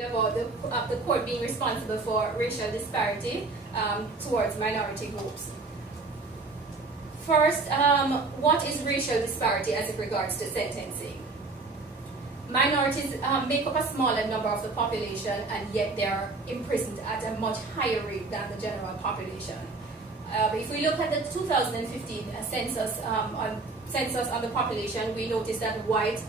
About the court being responsible for racial disparity towards minority groups. First, what is racial disparity as it regards to sentencing? Minorities make up a smaller number of the population, and yet they are imprisoned at a much higher rate than the general population. If we look at the 2015 census on the population, we notice that whites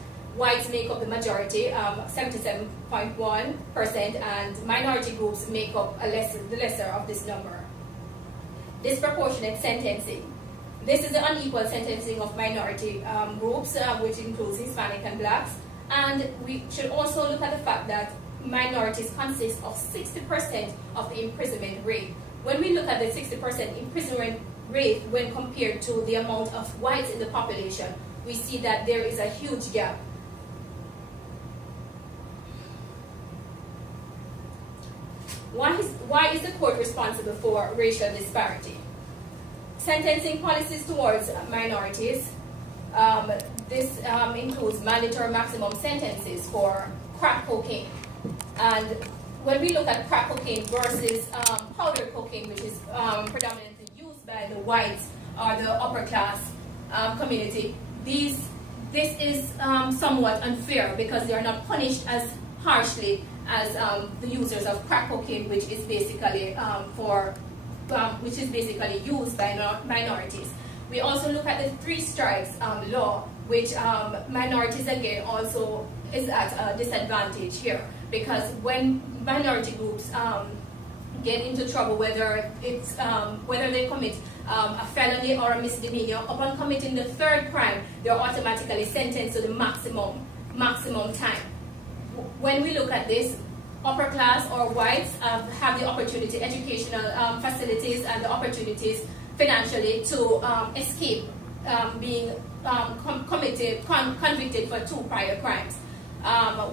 make up the majority, 77.1%, and minority groups make up the lesser of this number. Disproportionate sentencing. This is the unequal sentencing of minority groups, which includes Hispanic and blacks. And we should also look at the fact that minorities consist of 60% of the imprisonment rate. When we look at the 60% imprisonment rate when compared to the amount of whites in the population, we see that there is a huge gap. Why is the court responsible for racial disparity? Sentencing policies towards minorities. This includes mandatory maximum sentences for crack cocaine. And when we look at crack cocaine versus powder cocaine, which is predominantly used by the whites or the upper class community, this is somewhat unfair because they are not punished as harshly as the users of crack cocaine, which is basically used by minorities. We also look at the 3 strikes law, which minorities again also is at a disadvantage here, because when minority groups get into trouble, whether they commit a felony or a misdemeanor, upon committing the 3rd crime, they're automatically sentenced to the maximum time. When we look at this, upper class or whites have the opportunity, educational facilities and the opportunities financially to escape being convicted for 2 prior crimes.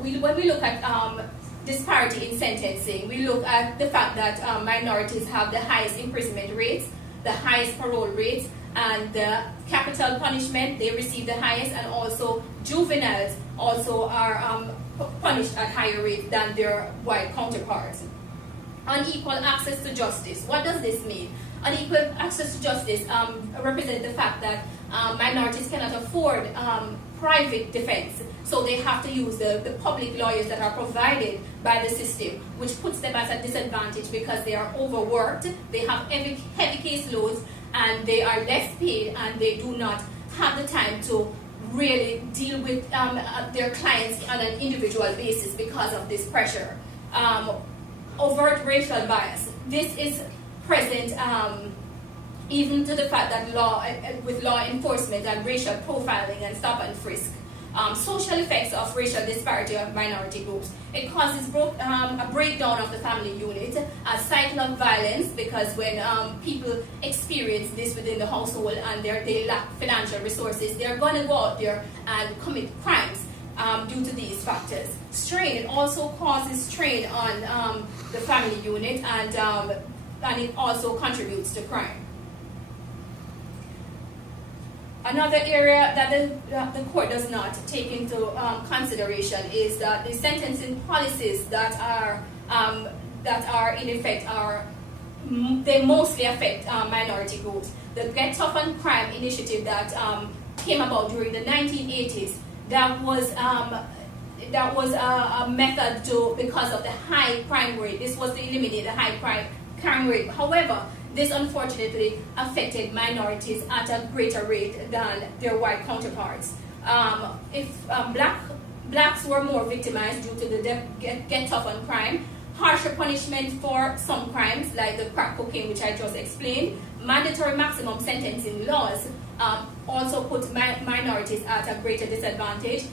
When we look at disparity in sentencing, we look at the fact that minorities have the highest imprisonment rates, the highest parole rates, and the capital punishment, they receive the highest, and also juveniles also are punished at higher rate than their white counterparts. Unequal access to justice. What does this mean? Unequal access to justice represents the fact that minorities cannot afford private defense, so they have to use the public lawyers that are provided by the system, which puts them at a disadvantage because they are overworked, they have heavy caseloads, and they are less paid, and they do not have the time to really deal with their clients on an individual basis because of this pressure. Overt racial bias. This is present even to the fact that with law enforcement and racial profiling and stop and frisk. Social effects of racial disparity of minority groups. It causes a breakdown of the family unit, a cycle of violence, because when people experience this within the household and they lack financial resources, they're going to go out there and commit crimes due to these factors. Strain. It also causes strain on the family unit, and it also contributes to crime. Another area that the court does not take into consideration is that the sentencing policies that are in effect they mostly affect minority groups. The Get Tough on Crime initiative that came about during the 1980s, that was a method because of the high crime rate. This was to eliminate the high crime rate. However, this unfortunately affected minorities at a greater rate than their white counterparts. Blacks were more victimized due to the Get Tough on Crime, harsher punishment for some crimes like the crack cocaine, which I just explained. Mandatory maximum sentencing laws also put minorities at a greater disadvantage.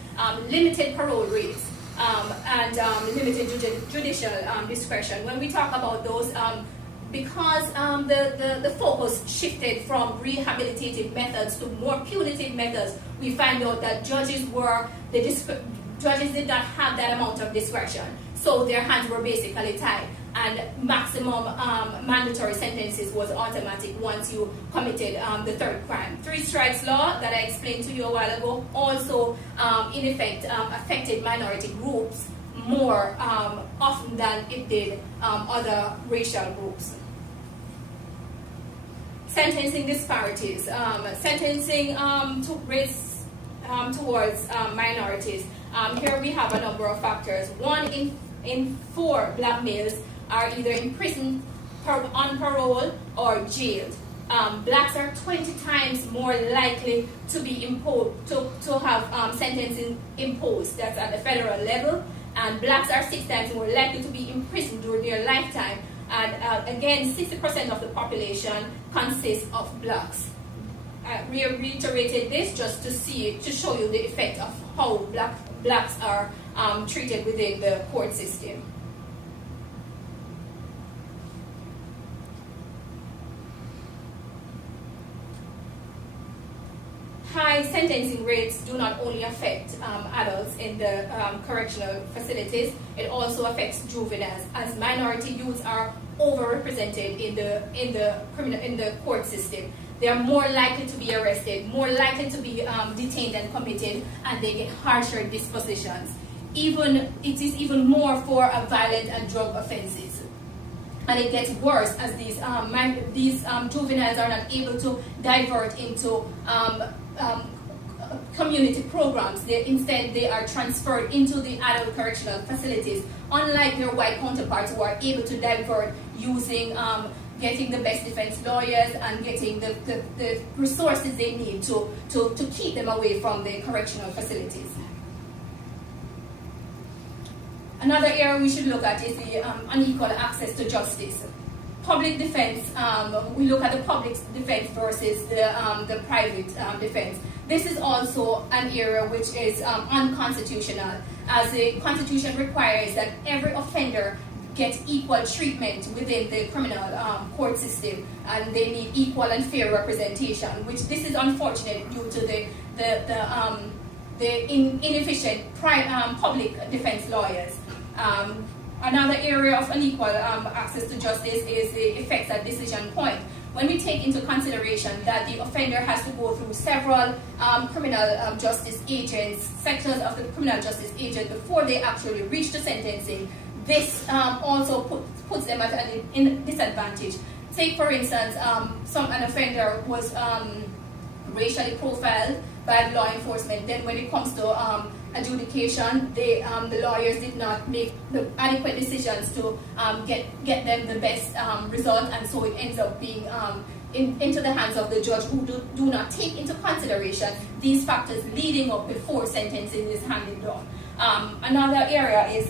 Limited parole rates and limited judicial discretion. When we talk about those, because the focus shifted from rehabilitative methods to more punitive methods, we find out that judges did not have that amount of discretion, so their hands were basically tied, and maximum mandatory sentences was automatic once you committed the 3rd crime. 3 strikes law that I explained to you a while ago also in effect affected minority groups more often than it did other racial groups. Sentencing disparities. Sentencing towards minorities. Here we have a number of factors. 1 in 4 black males are either in prison, on parole, or jailed. Blacks are 20 times more likely to be to have sentencing imposed. That's at the federal level. And blacks are 6 times more likely to be imprisoned during their lifetime. And again, 60% of the population consists of blacks. We reiterated this just to show you the effect of how blacks are treated within the court system. High sentencing rates do not only affect adults in the correctional facilities, it also affects juveniles, as minority youths are overrepresented in the court system. They are more likely to be arrested, more likely to be detained and committed, and they get harsher dispositions. It is even more for violent and drug offenses. And it gets worse as these juveniles are not able to divert into community programs. Instead, they are transferred into the adult correctional facilities, unlike their white counterparts who are able to divert using getting the best defense lawyers and getting the resources they need to keep them away from the correctional facilities. Another area we should look at is the unequal access to justice. Public defense, we look at the public defense versus the private defense. This is also an area which is unconstitutional, as the Constitution requires that every offender get equal treatment within the criminal court system, and they need equal and fair representation, which this is unfortunate due to the inefficient public defense lawyers. Another area of unequal access to justice is the effects at decision point. When we take into consideration that the offender has to go through several criminal justice agents, sections of the criminal justice agent before they actually reach the sentencing, this also puts them at a disadvantage. Take for instance, an offender was racially profiled by law enforcement. Then when it comes to adjudication, the lawyers did not make the adequate decisions to get them the best result, and so it ends up being into the hands of the judge, who do not take into consideration these factors leading up before sentencing is handed down. Another area is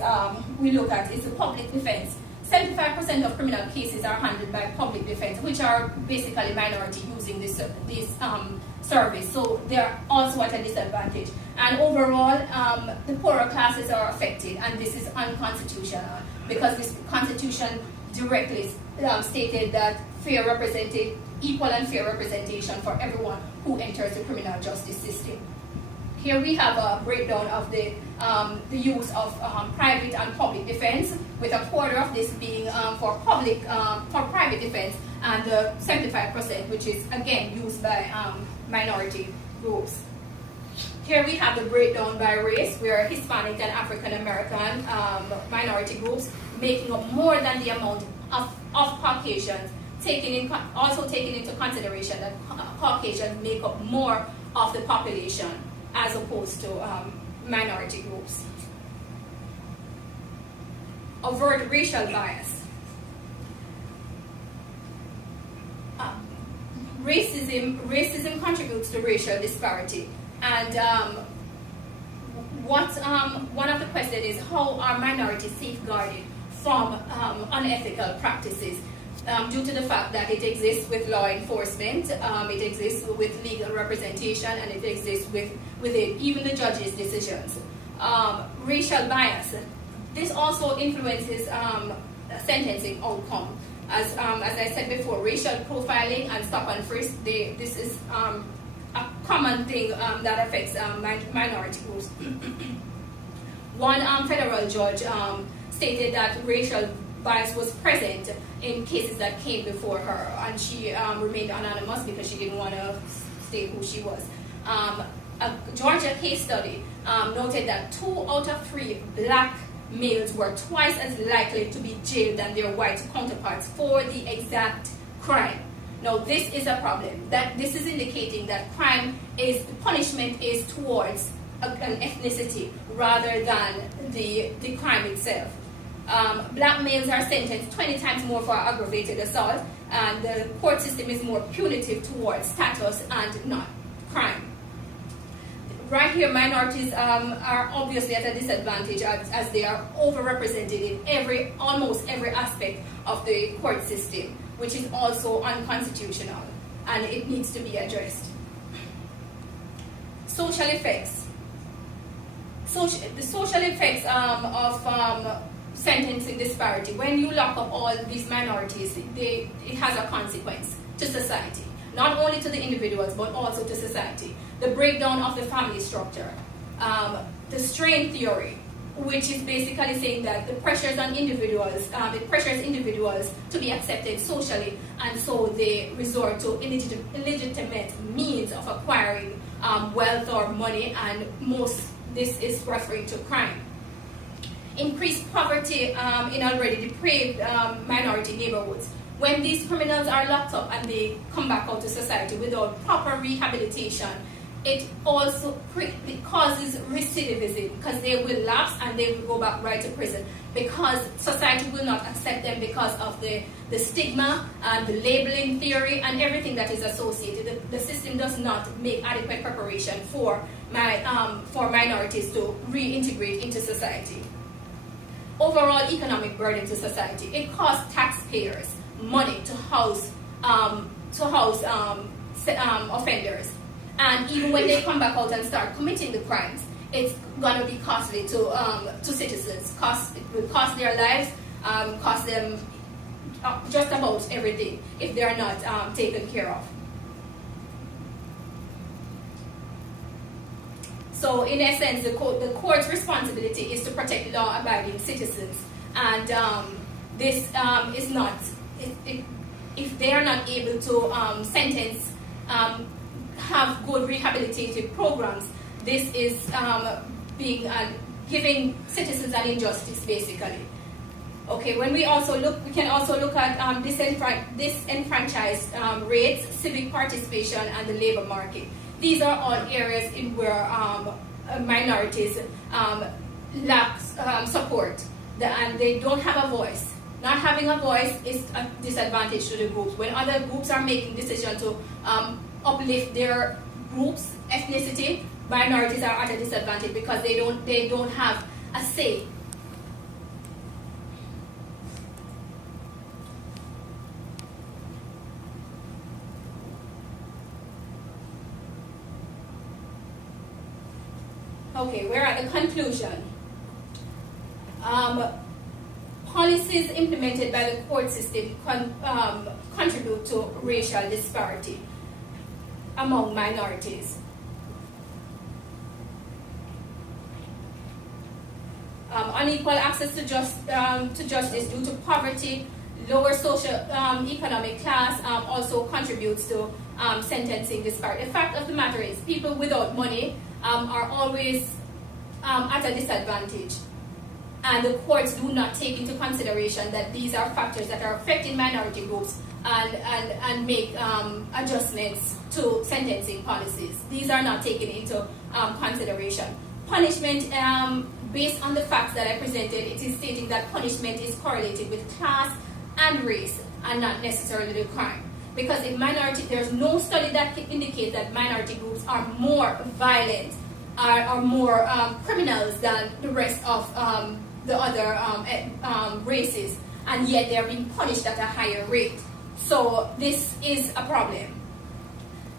we look at is the public defense. 75% of criminal cases are handled by public defense, which are basically minority using this service. So they are also at a disadvantage. And overall, the poorer classes are affected, and this is unconstitutional because this Constitution directly stated that equal and fair representation for everyone who enters the criminal justice system. Here we have a breakdown of the use of private and public defense, with a quarter of this being for private defense, and 75%, which is again used by minority groups. Here we have the breakdown by race, where Hispanic and African American minority groups making up more than the amount of Caucasians, also taking into consideration that Caucasians make up more of the population as opposed to minority groups. Overt racial bias. Racism contributes to racial disparity, and one of the questions is, how are minorities safeguarded from unethical practices? Due to the fact that it exists with law enforcement, it exists with legal representation, and it exists within even the judges' decisions. Racial bias. This also influences sentencing outcome. As I said before, racial profiling and stop and frisk, this is a common thing that affects minority groups. One federal judge stated that racial bias was present in cases that came before her, and she remained anonymous because she didn't want to state who she was. A Georgia case study noted that 2 out of 3 black males were twice as likely to be jailed than their white counterparts for the exact crime. Now, this is a problem. That this is indicating that punishment is towards an ethnicity rather than the crime itself. Black males are sentenced 20 times more for aggravated assault, and the court system is more punitive towards status and not crime. Right here, minorities are obviously at a disadvantage as they are overrepresented in almost every aspect of the court system, which is also unconstitutional, and it needs to be addressed. Social effects. The social effects of sentencing disparity. When you lock up all these minorities, it has a consequence to society. Not only to the individuals, but also to society. The breakdown of the family structure. The strain theory, which is basically saying that it pressures individuals to be accepted socially, and so they resort to illegitimate means of acquiring wealth or money, and this is referring to crime. Increased poverty in already depraved minority neighborhoods. When these criminals are locked up and they come back out to society without proper rehabilitation, it also causes recidivism, because they will lapse and they will go back right to prison, because society will not accept them because of the stigma and the labeling theory and everything that is associated. The system does not make adequate preparation for minorities to reintegrate into society. Overall economic burden to society. It costs taxpayers money to house offenders, and even when they come back out and start committing the crimes, it's going to be costly to citizens. It will cost their lives, cost them just about everything if they are not taken care of. So in essence, the court's responsibility is to protect law-abiding citizens, and this is not, if they are not able to sentence, have good rehabilitative programs, this is giving citizens an injustice, basically. Okay, when we can also look at disenfranchised rates, civic participation, and the labor market. These are all areas in where minorities lack support, and they don't have a voice. Not having a voice is a disadvantage to the groups. When other groups are making decisions to uplift their groups' ethnicity, minorities are at a disadvantage because they don't have a say. Okay, we're at the conclusion. Policies implemented by the court system contribute to racial disparity among minorities. Unequal access to justice due to poverty, lower social economic class also contributes to sentencing disparity. The fact of the matter is, people without money are always at a disadvantage, and the courts do not take into consideration that these are factors that are affecting minority groups and make adjustments to sentencing policies. These are not taken into consideration. Punishment, based on the facts that I presented, it is stating that punishment is correlated with class and race and not necessarily the crime. Because there's no study that can indicate that minority groups are more violent, are more criminals than the rest of the other races, and yet they're being punished at a higher rate. So this is a problem.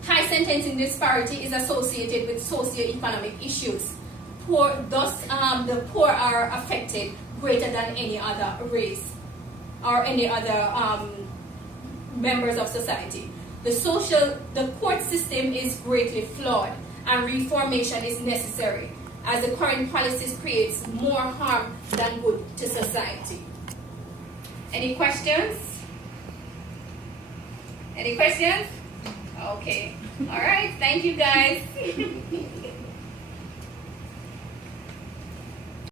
High sentencing disparity is associated with socioeconomic issues. The poor are affected greater than any other race or any other members of society. The court system is greatly flawed, and reformation is necessary, as the current policies creates more harm than good to society. Any questions? Any questions? Okay. All right. Thank you, guys.